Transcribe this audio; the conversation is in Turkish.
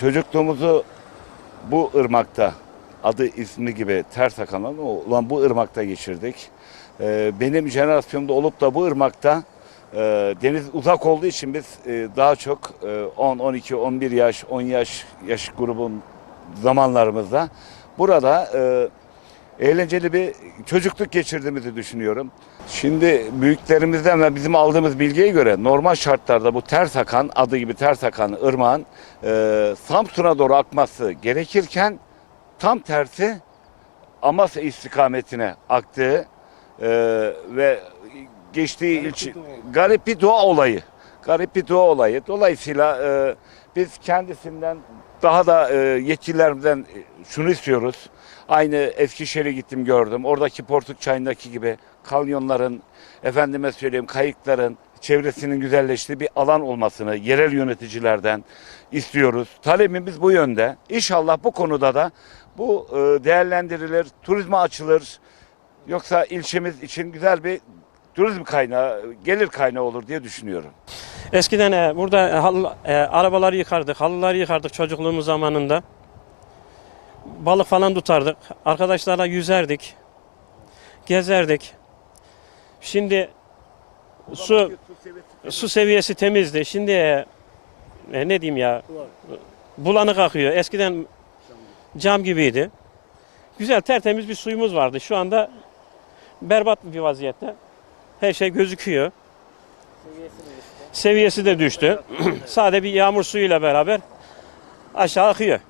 Çocukluğumuzu bu ırmakta adı ismi gibi ters akanan olan bu ırmakta geçirdik. Ee, benim jenerasyonumda olup da bu ırmakta e, deniz uzak olduğu için biz e, daha çok e, 10, 12, 11 yaş, 10 yaş yaş grubun zamanlarımızda burada e, eğlenceli bir çocukluk geçirdiğimizi düşünüyorum. Şimdi büyüklerimizden ve bizim aldığımız bilgiye göre normal şartlarda bu ters akan adı gibi ters akan ırmağın e, Samsun'a doğru akması gerekirken tam tersi Amasya istikametine aktığı e, ve geçtiği ilçe garip bir doğa olayı. Garip bir doğa olayı. Dolayısıyla e, biz kendisinden daha da e, yetkililerimizden şunu istiyoruz. Aynı Eskişehir'e gittim gördüm. Oradaki Portuk Çayı'ndaki gibi kanyonların, efendime söyleyeyim kayıkların çevresinin güzelleştiği bir alan olmasını yerel yöneticilerden istiyoruz. Talebimiz bu yönde. İnşallah bu konuda da bu e, değerlendirilir, turizme açılır. Yoksa ilçemiz için güzel bir turizm kaynağı, gelir kaynağı olur diye düşünüyorum. Eskiden e, burada e, halı- e, arabaları yıkardık, halıları yıkardık çocukluğumuz zamanında. Balık falan tutardık. Arkadaşlarla yüzerdik. Gezerdik. Şimdi su su seviyesi temizdi. Şimdi e, e, ne diyeyim ya? Bulanık akıyor. Eskiden cam gibiydi. Güzel tertemiz bir suyumuz vardı. Şu anda berbat bir vaziyette. Her şey gözüküyor. Seviyesi de düştü. Sade bir yağmur suyuyla beraber aşağı akıyor.